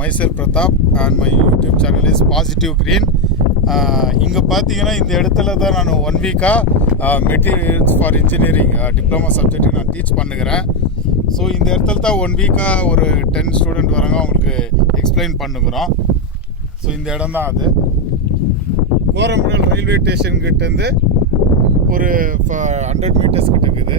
myself Pratap and my YouTube channel is Positive Green. இங்கே பார்த்தீங்கன்னா இந்த இடத்துல தான் நான் 1 வீக்காக மெட்டீரியல்ஸ் ஃபார் இன்ஜினியரிங் டிப்ளமா சப்ஜெக்ட்டுக்கு நான் டீச் பண்ணுகிறேன். ஸோ இந்த இடத்துல தான் 1 வீக்காக ஒரு 10 ஸ்டூடெண்ட் வராங்க, அவங்களுக்கு எக்ஸ்பிளைன் பண்ணுகிறோம். ஸோ இந்த இடம் தான் அது. கோரமண்டல் ரயில்வே ஸ்டேஷன் கிட்டேருந்து ஒரு 100 மீட்டர்ஸ் கிட்ட இருக்குது.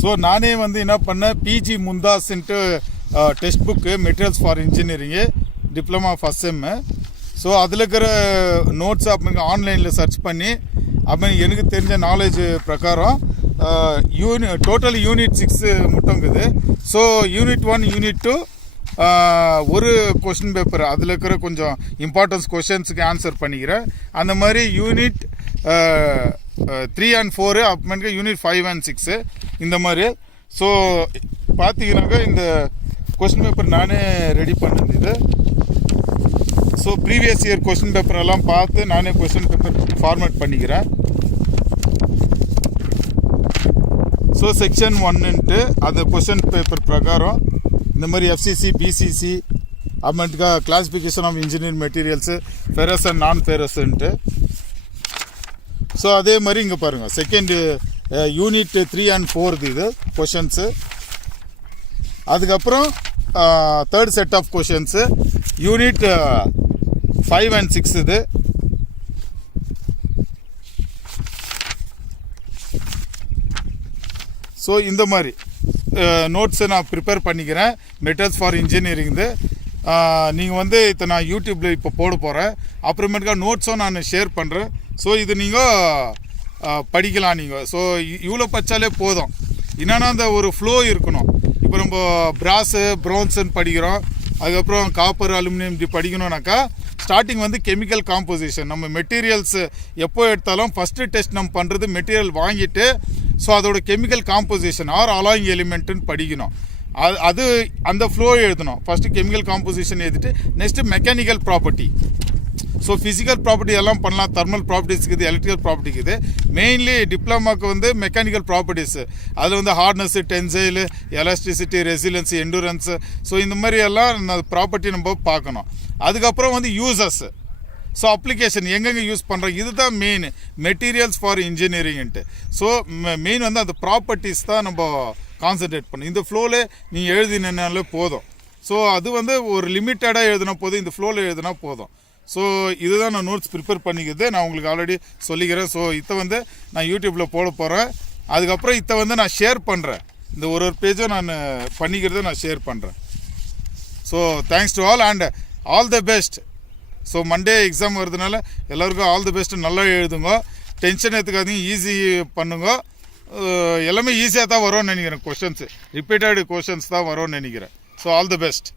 ஸோ நானே வந்து என்ன பண்ணேன், பிஜி முந்தாஸ்ன்ட்டு text book materials for engineering diploma first sem. So அதில் இருக்கிற நோட்ஸ் அப்படிங்க ஆன்லைனில் சர்ச் பண்ணி அப்போ எனக்கு தெரிஞ்ச நாலேஜ் பிரகாரம் டோட்டல் யூனிட் 6 மட்டும் இருக்குது. ஸோ யூனிட் 1 யூனிட் 2 ஒரு கொஸ்டின் பேப்பர் அதில் இருக்கிற கொஞ்சம் இம்பார்ட்டன்ஸ் கொஷின்ஸுக்கு ஆன்சர் பண்ணிக்கிறேன். அந்த மாதிரி யூனிட் 3 and 4 அப்புறமேட்டுக்கு யூனிட் 5 and 6 இந்த மாதிரி. ஸோ பார்த்தீங்கன்னாக்கா இந்த கொஸ்டின் பேப்பர் நானே ரெடி பண்ணது இது. So previous year question paper எல்லாம் பார்த்து நானே கொஸ்டின் பேப்பர் ஃபார்மேட் பண்ணிக்கிறேன். ஸோ செக்ஷன் 1ன்ட்டு அந்த கொஸ்டின் பேப்பர் பிரகாரம் இந்த மாதிரி எஃப்சிசி பிசிசி அப்புறமேட்டுக்கா classification of engineering materials ferrous and non ஃபெரஸ்ன்ட்டு. ஸோ அதே மாதிரி இங்கே பாருங்கள், செகண்ட் யூனிட் 3 and 4 இது கொஷன்ஸு. அதுக்கப்புறம் third set of questions unit 5 and 6 இது. ஸோ இந்த மாதிரி நோட்ஸை நான் ப்ரிப்பேர் பண்ணிக்கிறேன் மெட்டீரியல்ஸ் ஃபார் இன்ஜினியரிங் இது. நீங்கள் வந்து இதை நான் யூடியூப்பில் இப்போ போட போகிறேன். அப்புறமேட்டுக்கா நோட்ஸும் நான் ஷேர் பண்ணுறேன். ஸோ இது நீங்கள் படிக்கலாம். நீங்கள் ஸோ இவ்வளோ படித்தாலே போதும். என்னென்னா அந்த ஒரு ஃப்ளோ இருக்கணும். இப்போ நம்ம பிராஸு ப்ரோன்ஸுன்னு படிக்கிறோம், அதுக்கப்புறம் காப்பர் அலுமினியம் இப்படி படிக்கணும்னாக்கா ஸ்டார்டிங் வந்து கெமிக்கல் காம்போசிஷன். நம்ம மெட்டீரியல்ஸு எப்போ எடுத்தாலும் ஃபஸ்ட்டு டெஸ்ட் நம்ம பண்ணுறது மெட்டீரியல் வாங்கிட்டு ஸோ அதோட கெமிக்கல் காம்போசிஷன் ஆர் அலாயிங் எலிமெண்ட்டுன்னு படிக்கணும். அது அந்த ஃப்ளோ எழுதணும். ஃபஸ்ட்டு கெமிக்கல் காம்போசிஷன் எழுதிட்டு next mechanical property. So physical property எல்லாம் பண்ணலாம், தெர்மல் ப்ராப்பர்ட்டிஸ் இருக்குது, எலக்ட்ரிக்கல் ப்ராப்பர்ட்டி இருக்குது. மெயின்லி டிப்ளமாவுக்கு வந்து மெக்கானிக்கல் ப்ராப்பர்ட்டிஸு, அதில் வந்து hardness, tensile, elasticity, resilience, endurance, so இந்த மாதிரி எல்லாம் ப்ராப்பர்ட்டி நம்ம பார்க்கணும். அதுக்கப்புறம் வந்து யூசஸ்ஸு, ஸோ அப்ளிகேஷன் எங்கெங்கே யூஸ் பண்ணுறோம், இதுதான் மெயின் மெட்டீரியல்ஸ் ஃபார் இன்ஜினியரிங்ன்ட்டு. ஸோ மெயின் வந்து அந்த ப்ராப்பர்ட்டிஸ் தான் நம்ம கான்சன்ட்ரேட் பண்ணணும். இந்த ஃப்ளோவில் நீங்கள் எழுதினாலே போதும். ஸோ அது வந்து ஒரு லிமிட்டடாக எழுதினா போதும், இந்த ஃப்ளோவில் எழுதினா போதும். ஸோ இதுதான் நான் நோட்ஸ் ப்ரிப்பேர் பண்ணிக்கிறது. நான் உங்களுக்கு ஆல்ரெடி சொல்லிக்கிறேன். ஸோ இதை வந்து நான் யூடியூப்பில் போட போகிறேன். அதுக்கப்புறம் இதை வந்து நான் ஷேர் பண்ணுறேன். இந்த ஒரு பேஜும் நான் பண்ணிக்கிறத நான் ஷேர் பண்ணுறேன். So thanks to all and all the best. So Monday exam வருதுனால எல்லோருக்கும் ஆல் தி பெஸ்ட்டு. நல்லா எழுதுங்க, டென்ஷன் எடுத்துக்காதீங்க, ஈஸி பண்ணுங்க. எல்லாமே ஈஸியாக தான் வரும்னு நினைக்கிறேன். கொஷின்ஸு ரிப்பீட்டட் கொஷின்ஸ் தான் வரும்னு நினைக்கிறேன். So all the best.